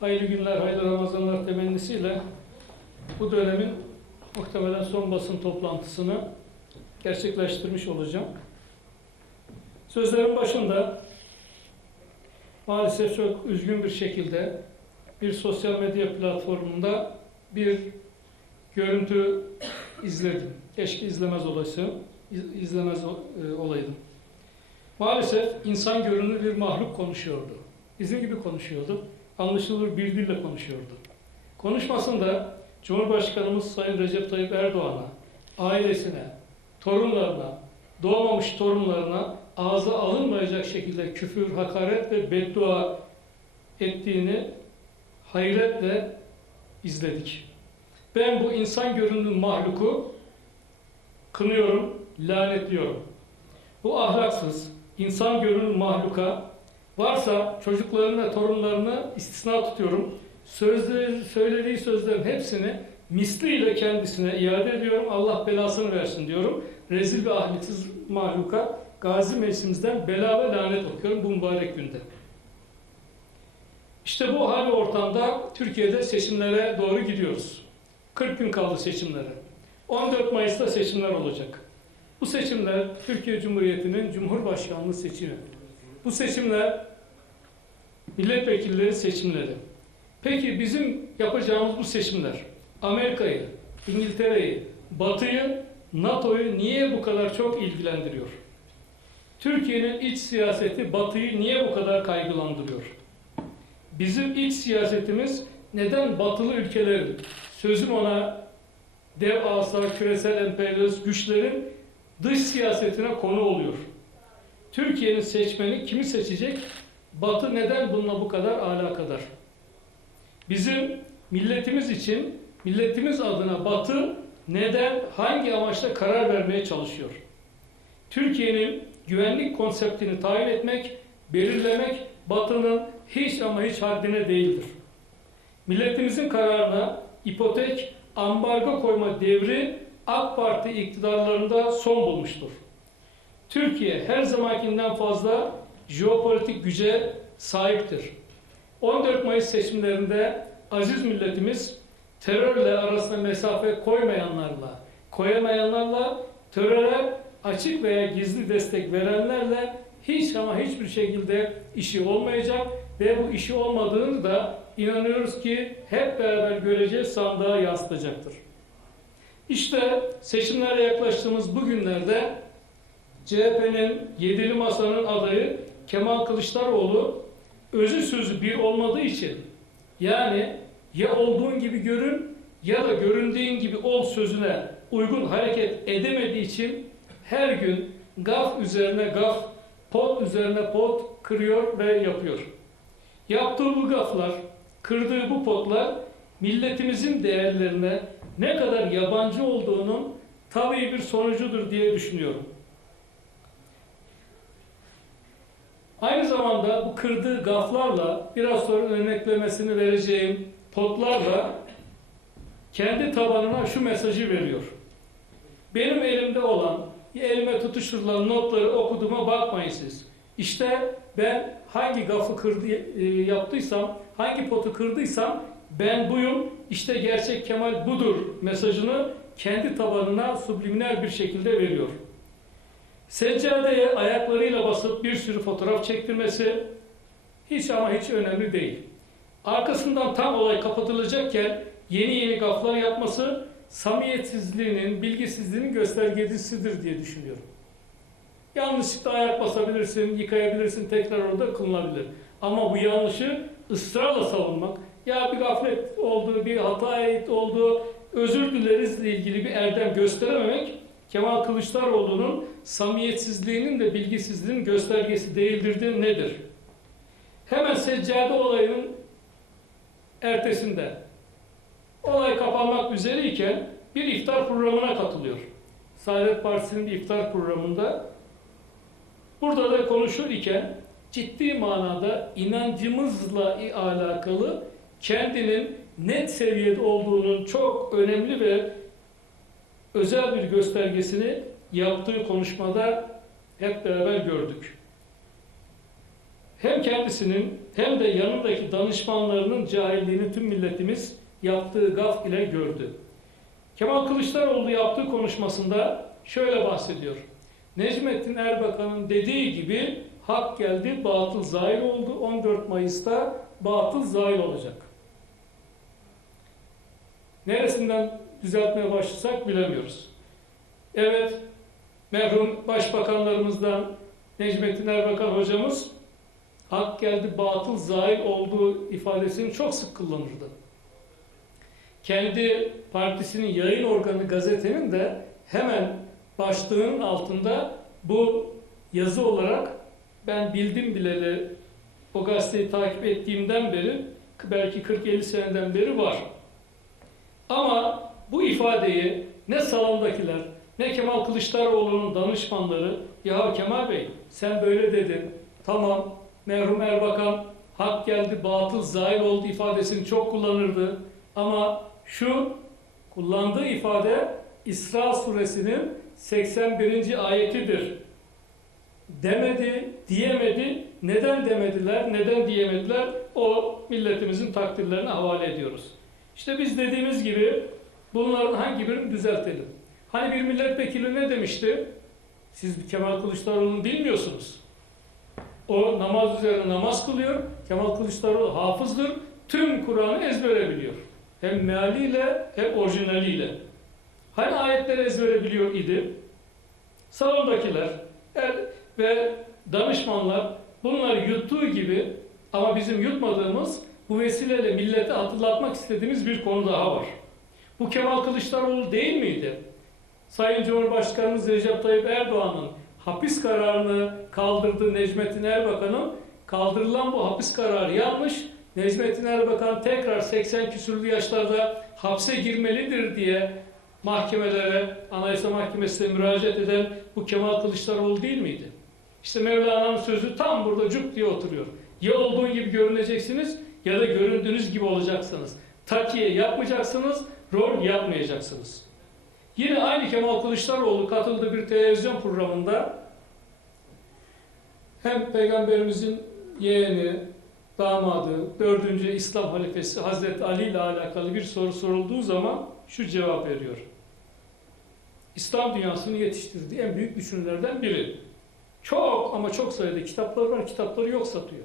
hayırlı günler, hayırlı Ramazanlar temennisiyle bu dönemin muhtemelen son basın toplantısını gerçekleştirmiş olacağım. Sözlerin başında maalesef çok üzgün bir şekilde bir sosyal medya platformunda bir görüntü izledim. Keşke izlemez iz- izlemez e, olaydım. Maalesef insan görünür bir mahluk konuşuyordu. Bizim gibi konuşuyordu. Anlaşılır bir dille konuşuyordu. Konuşmasında Cumhurbaşkanımız Sayın Recep Tayyip Erdoğan'a, ailesine, torunlarına, doğmamış torunlarına ağza alınmayacak şekilde küfür, hakaret ve beddua ettiğini hayretle izledik. Ben bu insan görünümlü mahluku kınıyorum, lanetliyorum. Bu ahlaksız, insan görünümlü mahluka varsa çocuklarını ve torunlarını istisna tutuyorum. Sözleri, söylediği sözlerin hepsini misliyle kendisine iade ediyorum. Allah belasını versin diyorum. Rezil ve ahlaksız mahluka gazi meclisimizden bela ve lanet okuyorum bu mübarek günde. İşte bu hal ortamda Türkiye'de seçimlere doğru gidiyoruz. 40 gün kaldı seçimlere. 14 Mayıs'ta seçimler olacak. Bu seçimler Türkiye Cumhuriyeti'nin Cumhurbaşkanlığı seçimi. Bu seçimler milletvekilleri seçimleri. Peki bizim yapacağımız bu seçimler Amerika'yı, İngiltere'yi, Batı'yı, NATO'yu niye bu kadar çok ilgilendiriyor? Türkiye'nin iç siyaseti Batı'yı niye bu kadar kaygılandırıyor? Bizim iç siyasetimiz neden batılı ülkelerin, sözüm ona dev asa, küresel emperyalist güçlerin dış siyasetine konu oluyor? Türkiye'nin seçmeni kimi seçecek? Batı neden bununla bu kadar alakadar? Bizim milletimiz için, milletimiz adına Batı neden, hangi amaçla karar vermeye çalışıyor? Türkiye'nin güvenlik konseptini tayin etmek, belirlemek Batı'nın hiç ama hiç haddine değildir. Milletimizin kararına ipotek, ambargo koyma devri AK Parti iktidarlarında son bulmuştur. Türkiye her zamankinden fazla jeopolitik güce sahiptir. 14 Mayıs seçimlerinde aziz milletimiz terörle arasında mesafe koymayanlarla, koyamayanlarla, teröre açık veya gizli destek verenlerle hiç ama hiçbir şekilde işi olmayacak ve bu işi olmadığını da inanıyoruz ki hep beraber göreceğiz sandığa yansıtacaktır. İşte seçimlere yaklaştığımız bu günlerde CHP'nin yedili masanın adayı Kemal Kılıçdaroğlu özü sözü bir olmadığı için yani ya olduğun gibi görün ya da göründüğün gibi ol sözüne uygun hareket edemediği için her gün gaf üzerine gaf, pot üzerine pot kırıyor ve yapıyor. Yaptığı bu gaflar, kırdığı bu potlar milletimizin değerlerine ne kadar yabancı olduğunun tabii bir sonucudur diye düşünüyorum. Aynı zamanda bu kırdığı gaflarla biraz sonra örneklemesini vereceğim potlarla kendi tabanına şu mesajı veriyor. Benim elimde olan, elime tutuşturulan notları okuduğuma bakmayın siz. İşte ben hangi gafı kırdı, e, yaptıysam, hangi potu kırdıysam ben buyum, işte gerçek Kemal budur mesajını kendi tabanına subliminal bir şekilde veriyor. Seccadeye ayaklarıyla basıp bir sürü fotoğraf çektirmesi hiç ama hiç önemli değil. Arkasından tam olay kapatılacakken yeni yeni gaflar yapması samimiyetsizliğinin, bilgisizliğinin göstergesidir diye düşünüyorum. Yanlışlıkla ayak basabilirsin, yıkayabilirsin, tekrar orada kılınabilir. Ama bu yanlışı ısrarla savunmak, ya bir gaflet oldu, bir hata oldu, özür dilerizle ilgili bir erdem gösterememek Kemal Kılıçdaroğlu'nun samimiyetsizliğinin de bilgisizliğinin göstergesi değildir de nedir? Hemen seccade olayının ertesinde olay kapanmak üzereyken bir iftar programına katılıyor. Saadet Partisi'nin bir iftar programında burada da konuşur iken ciddi manada inancımızla alakalı kendinin net seviyede olduğunun çok önemli ve özel bir göstergesini yaptığı konuşmada hep beraber gördük. hem kendisinin hem de yanındaki danışmanlarının cahilliğini tüm milletimiz yaptığı gaf ile gördü. Kemal Kılıçdaroğlu yaptığı konuşmasında şöyle bahsediyor. Necmettin Erbakan'ın dediği gibi hak geldi, batıl zahir oldu. 14 Mayıs'ta batıl zahir olacak. Neresinden düzeltmeye başlasak bilemiyoruz. Evet, merhum başbakanlarımızdan Necmettin Erbakan hocamız hak geldi, batıl zahir olduğu ifadesini çok sık kullanırdı. Kendi partisinin yayın organı gazetenin de hemen başlığının altında bu yazı olarak ben bildim bileli o gazeteyi takip ettiğimden beri belki 40-50 seneden beri var. Ama bu ifadeyi ne salondakiler ne Kemal Kılıçdaroğlu'nun danışmanları ya Kemal Bey sen böyle dedin tamam merhum Erbakan hak geldi batıl zahir oldu ifadesini çok kullanırdı ama şu kullandığı ifade İsra suresinin 81. ayetidir demedi, diyemedi. Neden demediler, neden diyemediler? O milletimizin takdirlerine havale ediyoruz. İşte biz dediğimiz gibi bunların hangi birini düzeltelim? Hani bir milletvekili ne demişti? Siz Kemal Kılıçdaroğlu'nu bilmiyorsunuz. O namaz üzerine namaz kılıyor. Kemal Kılıçdaroğlu hafızdır. Tüm Kur'an'ı ezbere biliyor. Hem mealiyle hem orijinaliyle. Hani ayetleri ezbere biliyor idi? Salondakiler er, ve danışmanlar bunları yuttuğu gibi ama bizim yutmadığımız bu vesileyle millete hatırlatmak istediğimiz bir konu daha var. Bu Kemal Kılıçdaroğlu değil miydi? Sayın Cumhurbaşkanımız Recep Tayyip Erdoğan'ın hapis kararını kaldırdığı Necmettin Erbakan'ın kaldırılan bu hapis kararı yanlış. Necmettin Erbakan tekrar 80 küsürlü yaşlarda hapse girmelidir diye mahkemelere, Anayasa Mahkemesi'ne müracaat eden bu Kemal Kılıçdaroğlu değil miydi? İşte Mevlana'nın sözü tam burada cuk diye oturuyor. Ya olduğun gibi görüneceksiniz ya da göründüğünüz gibi olacaksınız. Takiye yapmayacaksınız, rol yapmayacaksınız. Yine aynı Kemal Kılıçdaroğlu katıldığı bir televizyon programında hem Peygamberimizin yeğeni, damadı, dördüncü İslam halifesi Hazreti Ali ile alakalı bir soru sorulduğu zaman şu cevap veriyor. İslam dünyasını yetiştirdiği en büyük düşünürlerden biri. Çok ama çok sayıda kitapları var, kitapları yok satıyor.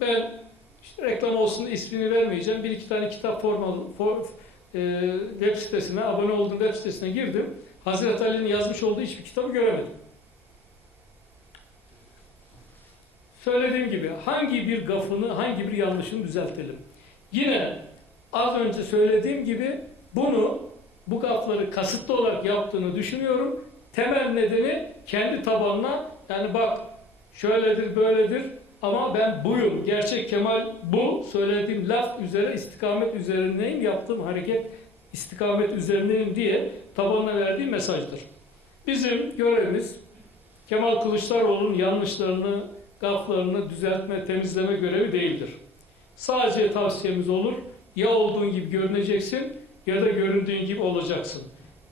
Ben işte reklam olsun ismini vermeyeceğim. Bir iki tane kitap formalı, for, e, web sitesine, abone olduğum web sitesine girdim. Hazreti Ali'nin yazmış olduğu hiçbir kitabı göremedim. Söylediğim gibi hangi bir gafını, hangi bir yanlışını düzeltelim. Yine az önce söylediğim gibi bunu, bu gafları kasıtlı olarak yaptığını düşünüyorum. Temel nedeni kendi tabanına yani bak şöyledir böyledir ama ben buyum. Gerçek Kemal bu. Söylediğim laf üzere istikamet üzerindeyim. Yaptığım hareket istikamet üzerindeyim diye tabanına verdiği mesajdır. Bizim görevimiz Kemal Kılıçdaroğlu'nun yanlışlarını, gaflarını düzeltme, temizleme görevi değildir. Sadece tavsiyemiz olur. Ya olduğun gibi görüneceksin ya da göründüğün gibi olacaksın.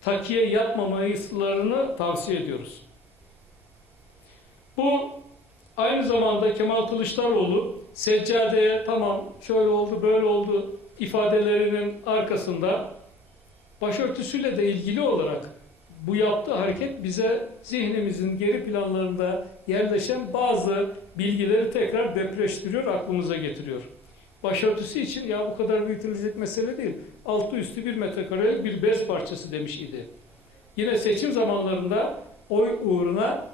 Takiye yapmamayıslarını tavsiye ediyoruz. Bu aynı zamanda Kemal Kılıçdaroğlu seccadeye tamam şöyle oldu böyle oldu ifadelerinin arkasında başörtüsüyle de ilgili olarak bu yaptığı hareket bize zihnimizin geri planlarında yerleşen bazı bilgileri tekrar depreştiriyor, aklımıza getiriyor. Başörtüsü için ya bu kadar büyütülecek mesele değil. Altı üstü bir metrekare bir bez parçası demiş idi. Yine seçim zamanlarında oy uğruna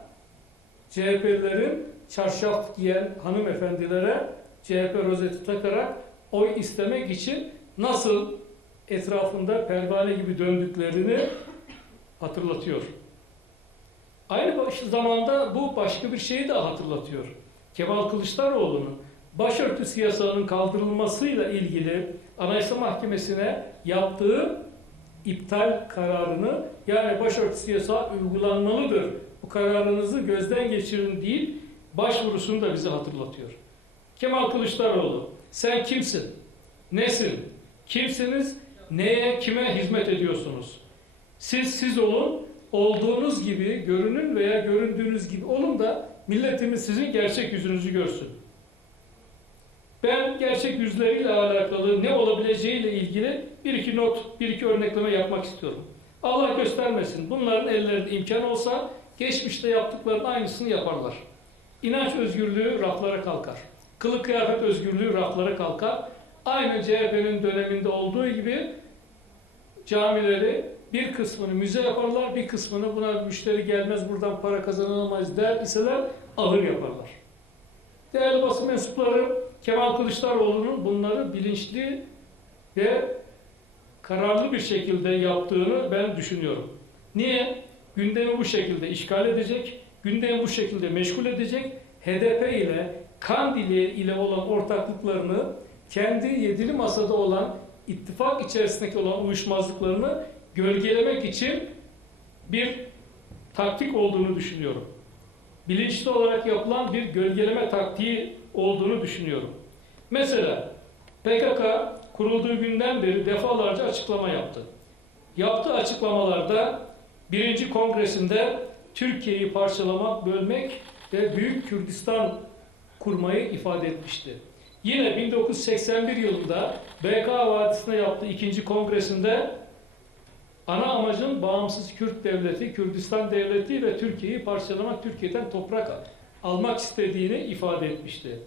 CHP'lilerin çarşaf giyen hanımefendilere CHP rozeti takarak oy istemek için nasıl etrafında pervane gibi döndüklerini hatırlatıyor. Aynı zamanda bu başka bir şeyi de hatırlatıyor. Kemal Kılıçdaroğlu'nun başörtüsü yasağının kaldırılmasıyla ilgili Anayasa Mahkemesi'ne yaptığı iptal kararını yani başörtüsü yasağı uygulanmalıdır. Bu kararınızı gözden geçirin değil başvurusunu da bize hatırlatıyor. Kemal Kılıçdaroğlu sen kimsin? Nesin? Kimsiniz? Neye, kime hizmet ediyorsunuz? Siz siz olun, olduğunuz gibi görünün veya göründüğünüz gibi olun da milletimiz sizin gerçek yüzünüzü görsün. Ben gerçek yüzleriyle alakalı ne olabileceğiyle ilgili bir iki not, bir iki örnekleme yapmak istiyorum. Allah göstermesin. Bunların ellerinde imkan olsa geçmişte yaptıklarının aynısını yaparlar. İnanç özgürlüğü raflara kalkar. Kılık kıyafet özgürlüğü raflara kalkar. Aynı CHP'nin döneminde olduğu gibi camileri bir kısmını müze yaparlar, bir kısmını buna müşteri gelmez buradan para kazanılamayız der iseler ahır yaparlar. Değerli basın mensupları Kemal Kılıçdaroğlu'nun bunları bilinçli ve kararlı bir şekilde yaptığını ben düşünüyorum. Niye? Gündemi bu şekilde işgal edecek, gündemi bu şekilde meşgul edecek, HDP ile Kandili ile olan ortaklıklarını, kendi yedili masada olan ittifak içerisindeki olan uyuşmazlıklarını gölgelemek için bir taktik olduğunu düşünüyorum. Bilinçli olarak yapılan bir gölgeleme taktiği olduğunu düşünüyorum. Mesela PKK kurulduğu günden beri defalarca açıklama yaptı. Yaptığı açıklamalarda birinci kongresinde Türkiye'yi parçalamak, bölmek ve Büyük Kürdistan kurmayı ifade etmişti. Yine 1981 yılında BK Vadisi'nde yaptığı ikinci kongresinde ana amacın bağımsız Kürt devleti, Kürdistan devleti ve Türkiye'yi parçalamak, Türkiye'den toprak almak istediğini ifade etmişti.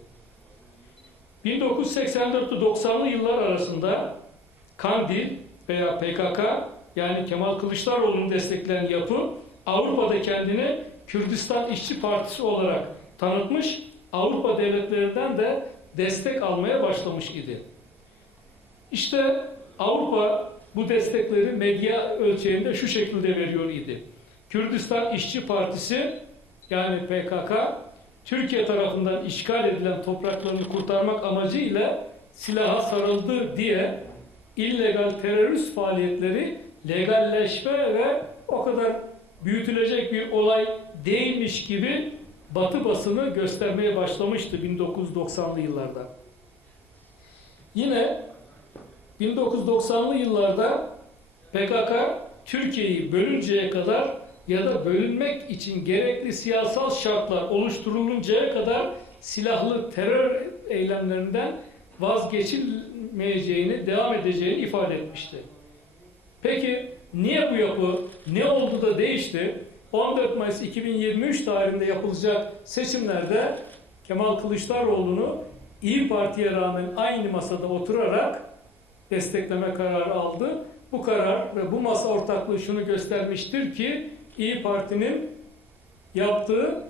1984-90'lı yıllar arasında Kandil veya PKK yani Kemal Kılıçdaroğlu'nun destekleyen yapı Avrupa'da kendini Kürdistan İşçi Partisi olarak tanıtmış, Avrupa devletlerinden de destek almaya başlamış idi. İşte Avrupa bu destekleri medya ölçeğinde şu şekilde veriyor idi. Kürdistan İşçi Partisi yani PKK Türkiye tarafından işgal edilen topraklarını kurtarmak amacıyla silaha sarıldı diye illegal terörist faaliyetleri legalleşme ve o kadar büyütülecek bir olay değilmiş gibi Batı basını göstermeye başlamıştı 1990'lı yıllarda. Yine 1990'lı yıllarda PKK Türkiye'yi bölünceye kadar ya da bölünmek için gerekli siyasal şartlar oluşturuluncaya kadar silahlı terör eylemlerinden vazgeçilmeyeceğini, devam edeceğini ifade etmişti. Peki niye bu yapı, ne oldu da değişti? 14 Mayıs 2023 tarihinde yapılacak seçimlerde Kemal Kılıçdaroğlu'nu İyi Parti'ye rağmen aynı masada oturarak destekleme kararı aldı. Bu karar ve bu masa ortaklığı şunu göstermiştir ki İyi Parti'nin yaptığı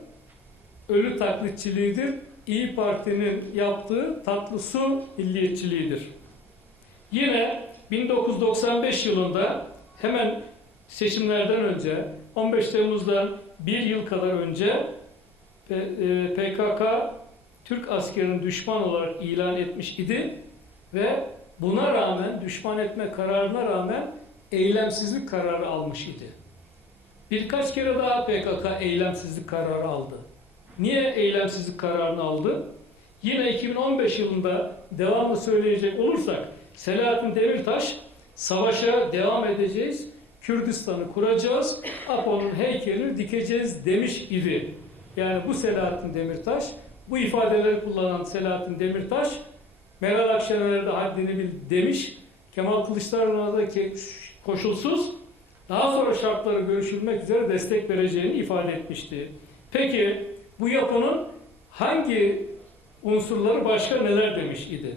ölü taklitçiliğidir. İyi Parti'nin yaptığı tatlı su milliyetçiliğidir. Yine 1995 yılında hemen seçimlerden önce 15 Temmuz'dan bir yıl kadar önce PKK Türk askerini düşman olarak ilan etmiş idi ve buna rağmen düşman etme kararına rağmen eylemsizlik kararı almış idi. Birkaç kere daha PKK eylemsizlik kararı aldı. Niye eylemsizlik kararını aldı? Yine 2015 yılında devamlı söyleyecek olursak Selahattin Demirtaş savaşa devam edeceğiz, Kürdistan'ı kuracağız, Apo'nun heykelini dikeceğiz demiş idi. Yani bu Selahattin Demirtaş, bu ifadeleri kullanan Selahattin Demirtaş, Meral Akşener'e de haddini bil demiş, Kemal Kılıçdaroğlu'na da koşulsuz daha sonra şartları görüşülmek üzere destek vereceğini ifade etmişti. Peki bu yapının hangi unsurları başka neler demiş idi?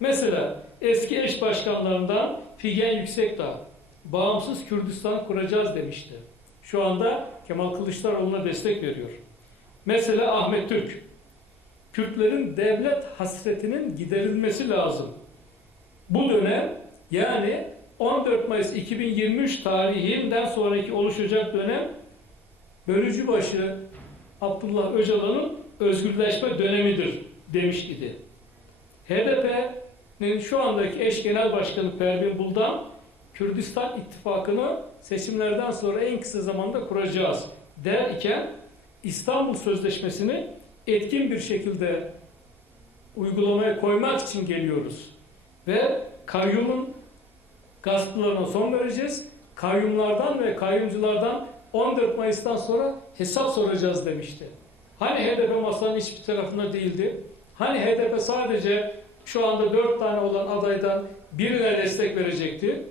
Mesela eski eş başkanlarından Figen Yüksekdağ, bağımsız Kürdistan kuracağız demişti. Şu anda Kemal Kılıçdaroğlu'na destek veriyor. Mesela Ahmet Türk, Kürtlerin devlet hasretinin giderilmesi lazım. Bu dönem yani 14 Mayıs 2023 tarihinden sonraki oluşacak dönem bölücü başı Abdullah Öcalan'ın özgürleşme dönemidir demiş idi. HDP'nin şu andaki eş genel başkanı Pervin Buldan Kürdistan ittifakını seçimlerden sonra en kısa zamanda kuracağız derken İstanbul Sözleşmesi'ni etkin bir şekilde uygulamaya koymak için geliyoruz. Ve kayyumun gasplarına son vereceğiz. Kayyumlardan ve kayyumculardan 14 Mayıs'tan sonra hesap soracağız demişti. Hani HDP masanın hiçbir tarafında değildi? Hani HDP sadece şu anda dört tane olan adaydan birine destek verecekti.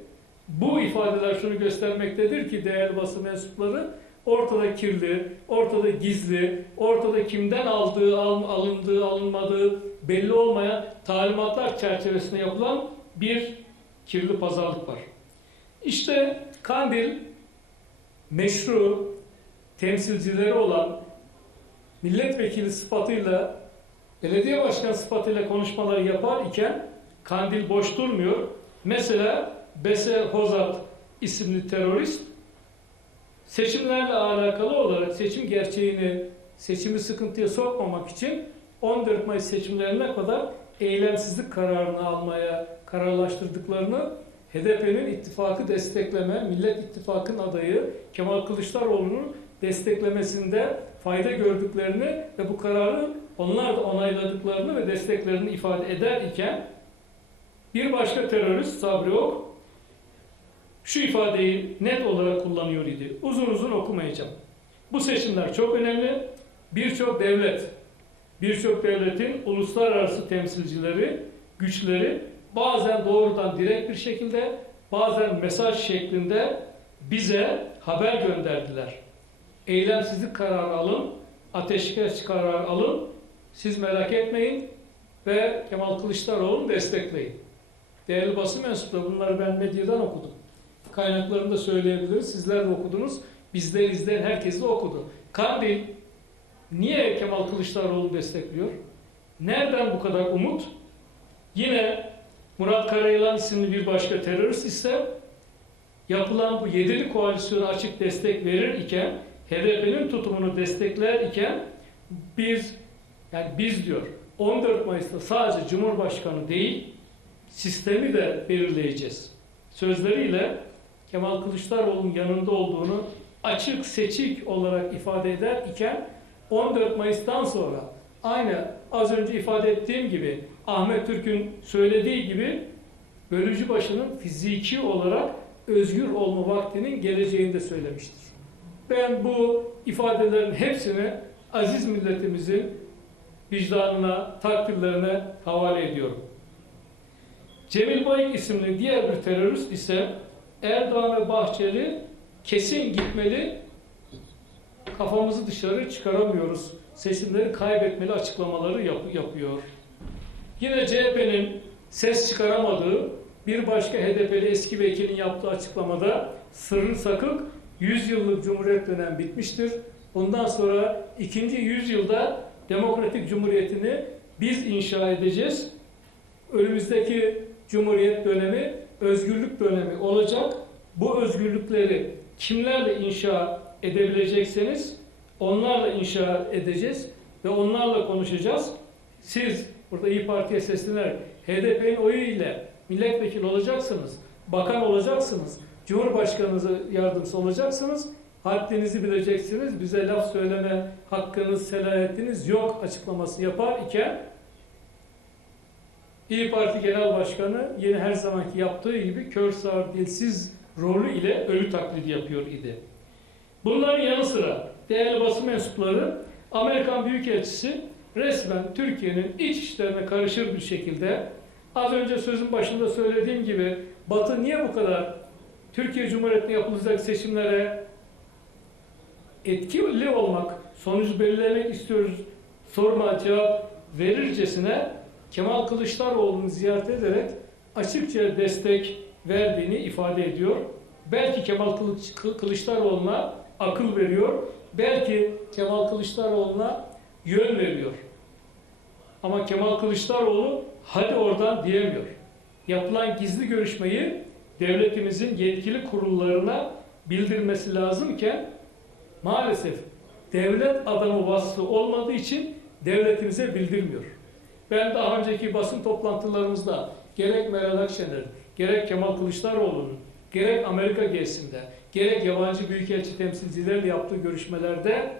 Bu ifadeler şunu göstermektedir ki değerli basın mensupları ortada kirli, ortada gizli, ortada kimden aldığı, al- alındığı, alınmadığı belli olmayan talimatlar çerçevesinde yapılan bir kirli pazarlık var. İşte Kandil meşru temsilcileri olan milletvekili sıfatıyla belediye başkanı sıfatıyla konuşmaları yapar iken Kandil boş durmuyor. Mesela Bese Hozat isimli terörist seçimlerle alakalı olarak seçim gerçeğini, seçimi sıkıntıya sokmamak için 14 Mayıs seçimlerine kadar eylemsizlik kararını almaya kararlaştırdıklarını HDP'nin ittifakı destekleme, Millet İttifakı'nın adayı Kemal Kılıçdaroğlu'nun desteklemesinde fayda gördüklerini ve bu kararı onlar da onayladıklarını ve desteklerini ifade eder iken bir başka terörist Sabri Ok şu ifadeyi net olarak kullanıyor idi. Uzun uzun okumayacağım. Bu seçimler çok önemli. Birçok devlet, birçok devletin uluslararası temsilcileri, güçleri bazen doğrudan direkt bir şekilde, bazen mesaj şeklinde bize haber gönderdiler. Eylemsizlik kararı alın, ateşkes kararı alın, siz merak etmeyin ve Kemal Kılıçdaroğlu'nu destekleyin. Değerli basın mensupları bunları ben medyadan okudum. Kaynaklarını da söyleyebiliriz. Sizler de okudunuz. Bizden izleyen herkes de okudu. Kandil niye Kemal Kılıçdaroğlu destekliyor? Nereden bu kadar umut? Yine Murat Karayılan isimli bir başka terörist ise yapılan bu yedili koalisyona açık destek verir iken HDP'nin tutumunu destekler iken biz yani biz diyor 14 Mayıs'ta sadece Cumhurbaşkanı değil sistemi de belirleyeceğiz. Sözleriyle Kemal Kılıçdaroğlu'nun yanında olduğunu açık seçik olarak ifade eder iken 14 Mayıs'tan sonra aynı az önce ifade ettiğim gibi Ahmet Türk'ün söylediği gibi bölücü başının fiziki olarak özgür olma vaktinin geleceğini de söylemiştir. Ben bu ifadelerin hepsini aziz milletimizin vicdanına, takdirlerine havale ediyorum. Cemil Bayık isimli diğer bir terörist ise Erdoğan ve Bahçeli kesin gitmeli, kafamızı dışarı çıkaramıyoruz, seçimleri kaybetmeli açıklamaları yap- yapıyor. Yine CHP'nin ses çıkaramadığı bir başka HDP'li eski vekilin yaptığı açıklamada sırrı sakık 100 yıllık cumhuriyet dönem bitmiştir. Bundan sonra ikinci yüzyılda demokratik cumhuriyetini biz inşa edeceğiz. Önümüzdeki cumhuriyet dönemi özgürlük dönemi olacak. Bu özgürlükleri kimlerle inşa edebilecekseniz onlarla inşa edeceğiz ve onlarla konuşacağız. Siz burada İyi Parti'ye seslenerek HDP'nin oyu ile milletvekili olacaksınız, bakan olacaksınız, Cumhurbaşkanınızı yardımcısı olacaksınız. Haddinizi bileceksiniz. Bize laf söyleme hakkınız, selahiyetiniz yok açıklaması yapar iken İyi Parti Genel Başkanı yine her zamanki yaptığı gibi kör sağır dilsiz rolü ile ölü taklidi yapıyor idi. Bunların yanı sıra değerli basın mensupları Amerikan Büyükelçisi resmen Türkiye'nin iç işlerine karışır bir şekilde az önce sözün başında söylediğim gibi Batı niye bu kadar Türkiye Cumhuriyeti'nde yapılacak seçimlere etkili olmak, sonucu belirlemek istiyoruz sorma cevap verircesine Kemal Kılıçdaroğlu'nu ziyaret ederek açıkça destek verdiğini ifade ediyor. Belki Kemal Kılıç, Kılıçdaroğlu'na akıl veriyor. Belki Kemal Kılıçdaroğlu'na yön veriyor. Ama Kemal Kılıçdaroğlu hadi oradan diyemiyor. Yapılan gizli görüşmeyi devletimizin yetkili kurullarına bildirmesi lazımken maalesef devlet adamı vasfı olmadığı için devletimize bildirmiyor. Ben daha önceki basın toplantılarımızda gerek Meral Akşener, gerek Kemal Kılıçdaroğlu'nun, gerek Amerika gezisinde, gerek yabancı büyükelçi temsilcilerle yaptığı görüşmelerde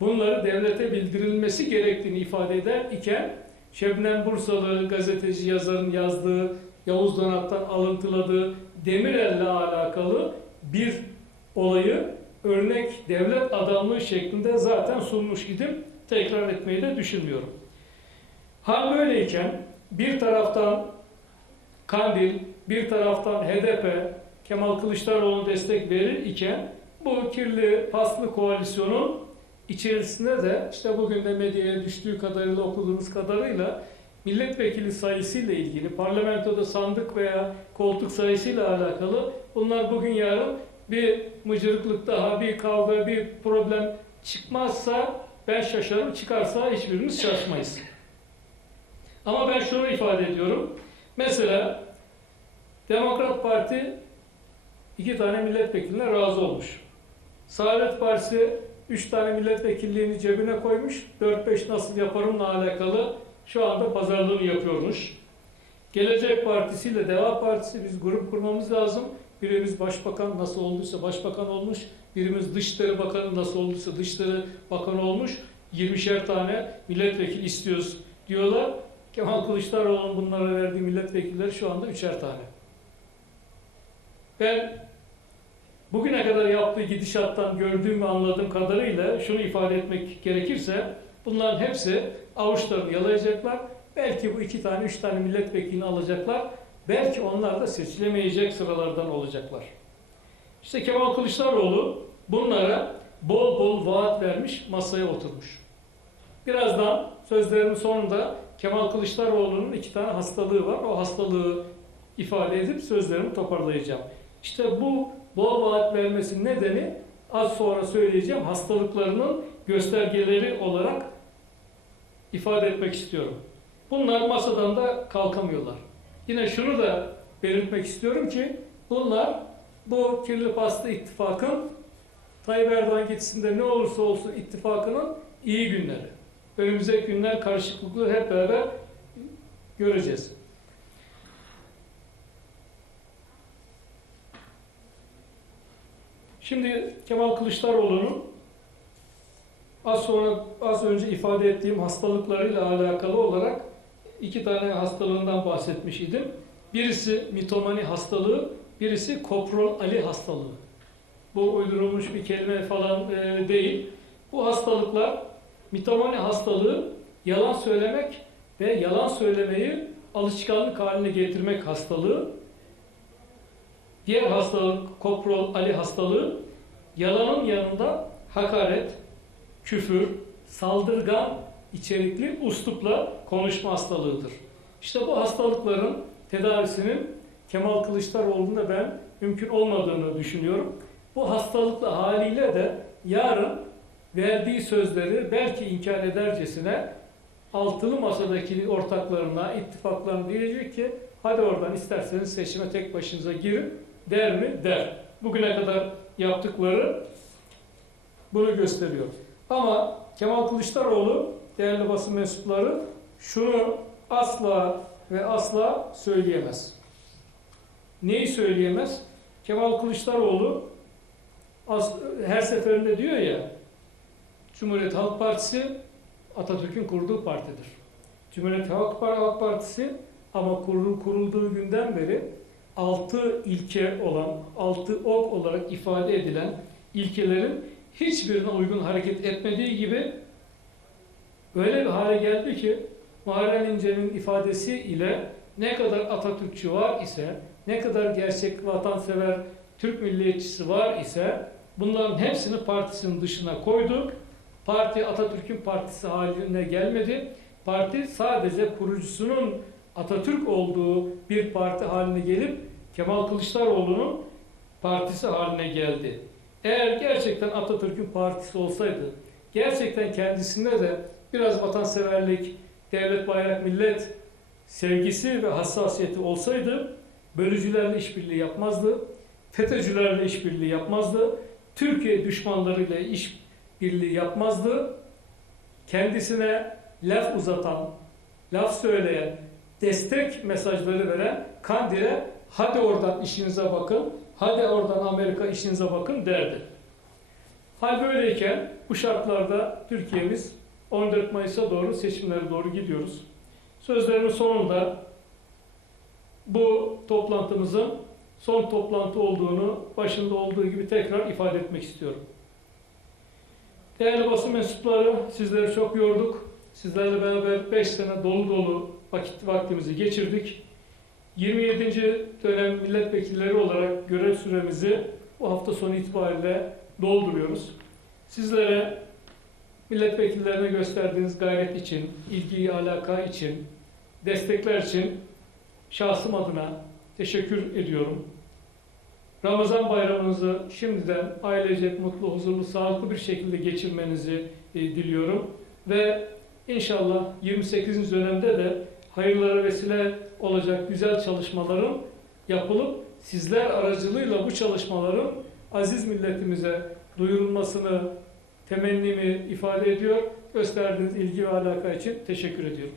bunları devlete bildirilmesi gerektiğini ifade eder iken Şebnem Bursalı gazeteci yazarın yazdığı, Yavuz Donat'tan alıntıladığı Demirel'le alakalı bir olayı örnek devlet adamlığı şeklinde zaten sunmuş idim. Tekrar etmeyi de düşünmüyorum. Hal böyleyken bir taraftan Kandil, bir taraftan HDP, Kemal Kılıçdaroğlu destek verir iken bu kirli paslı koalisyonun içerisinde de işte bugün de medyaya düştüğü kadarıyla okuduğumuz kadarıyla milletvekili sayısıyla ilgili parlamentoda sandık veya koltuk sayısıyla alakalı bunlar bugün yarın bir mıcırıklık daha, bir kavga, bir problem çıkmazsa ben şaşarım, çıkarsa hiçbirimiz şaşmayız. Ama ben şunu ifade ediyorum. Mesela Demokrat Parti iki tane milletvekiline razı olmuş. Saadet Partisi üç tane milletvekilliğini cebine koymuş. 4-5 nasıl yaparımla alakalı şu anda pazarlığını yapıyormuş. Gelecek Partisi ile Deva Partisi biz grup kurmamız lazım. Birimiz başbakan nasıl olduysa başbakan olmuş. Birimiz Dışişleri Bakanı nasıl olduysa Dışişleri Bakanı olmuş. 20'şer tane milletvekili istiyoruz diyorlar. Kemal Kılıçdaroğlu'nun bunlara verdiği milletvekilleri şu anda üçer tane. Ben bugüne kadar yaptığı gidişattan gördüğüm ve anladığım kadarıyla şunu ifade etmek gerekirse bunların hepsi avuçlarını yalayacaklar. Belki bu iki tane, üç tane milletvekilini alacaklar. Belki onlar da seçilemeyecek sıralardan olacaklar. İşte Kemal Kılıçdaroğlu bunlara bol bol vaat vermiş, masaya oturmuş. Birazdan sözlerimin sonunda Kemal Kılıçdaroğlu'nun iki tane hastalığı var. O hastalığı ifade edip sözlerimi toparlayacağım. İşte bu bol vaat vermesinin nedeni az sonra söyleyeceğim hastalıklarının göstergeleri olarak ifade etmek istiyorum. Bunlar masadan da kalkamıyorlar. Yine şunu da belirtmek istiyorum ki bunlar bu kirli pasta ittifakın Tayyip Erdoğan gitsin ne olursa olsun ittifakının iyi günleri. Önümüzdeki günler karışıklıkları hep beraber göreceğiz. Şimdi Kemal Kılıçdaroğlu'nun az sonra az önce ifade ettiğim hastalıklarıyla alakalı olarak iki tane hastalığından bahsetmiş idim. Birisi mitomani hastalığı, birisi koprol Ali hastalığı. Bu uydurulmuş bir kelime falan e, değil. Bu hastalıklar mitomani hastalığı yalan söylemek ve yalan söylemeyi alışkanlık haline getirmek hastalığı. Diğer hastalık koprol Ali hastalığı yalanın yanında hakaret, küfür, saldırgan içerikli uslupla konuşma hastalığıdır. İşte bu hastalıkların tedavisinin Kemal Kılıçdaroğlu'nda ben mümkün olmadığını düşünüyorum. Bu hastalıklı haliyle de yarın verdiği sözleri belki inkar edercesine altılı masadaki ortaklarına, ittifaklarına diyecek ki hadi oradan isterseniz seçime tek başınıza girin der mi? Der. Bugüne kadar yaptıkları bunu gösteriyor. Ama Kemal Kılıçdaroğlu değerli basın mensupları şunu asla ve asla söyleyemez. Neyi söyleyemez? Kemal Kılıçdaroğlu her seferinde diyor ya Cumhuriyet Halk Partisi Atatürk'ün kurduğu partidir. Cumhuriyet Halk Partisi ama kurulduğu günden beri altı ilke olan, altı ok olarak ifade edilen ilkelerin hiçbirine uygun hareket etmediği gibi öyle bir hale geldi ki Muharrem İnce'nin ifadesi ile ne kadar Atatürkçü var ise, ne kadar gerçek vatansever Türk milliyetçisi var ise bunların hepsini partisinin dışına koydu. Parti Atatürk'ün partisi haline gelmedi. Parti sadece kurucusunun Atatürk olduğu bir parti haline gelip Kemal Kılıçdaroğlu'nun partisi haline geldi. Eğer gerçekten Atatürk'ün partisi olsaydı, gerçekten kendisinde de biraz vatanseverlik, devlet, bayrak, millet sevgisi ve hassasiyeti olsaydı bölücülerle işbirliği yapmazdı, FETÖ'cülerle işbirliği yapmazdı, Türkiye düşmanlarıyla işbirliği yapmazdı, kendisine laf uzatan, laf söyleyen, destek mesajları veren Kandil'e hadi oradan işinize bakın, hadi oradan Amerika işinize bakın derdi. Hal böyleyken bu şartlarda Türkiye'miz 14 Mayıs'a doğru seçimlere doğru gidiyoruz. Sözlerimin sonunda bu toplantımızın son toplantı olduğunu başında olduğu gibi tekrar ifade etmek istiyorum. Değerli basın mensupları sizleri çok yorduk. Sizlerle beraber 5 sene dolu dolu vakit vaktimizi geçirdik. 27. dönem milletvekilleri olarak görev süremizi bu hafta sonu itibariyle dolduruyoruz. Sizlere milletvekillerine gösterdiğiniz gayret için, ilgi, alaka için, destekler için şahsım adına teşekkür ediyorum. Ramazan bayramınızı şimdiden ailecek mutlu, huzurlu, sağlıklı bir şekilde geçirmenizi e, diliyorum. Ve inşallah 28. dönemde de hayırlara vesile olacak güzel çalışmaların yapılıp sizler aracılığıyla bu çalışmaların aziz milletimize duyurulmasını temennimi ifade ediyor. Gösterdiğiniz ilgi ve alaka için teşekkür ediyorum.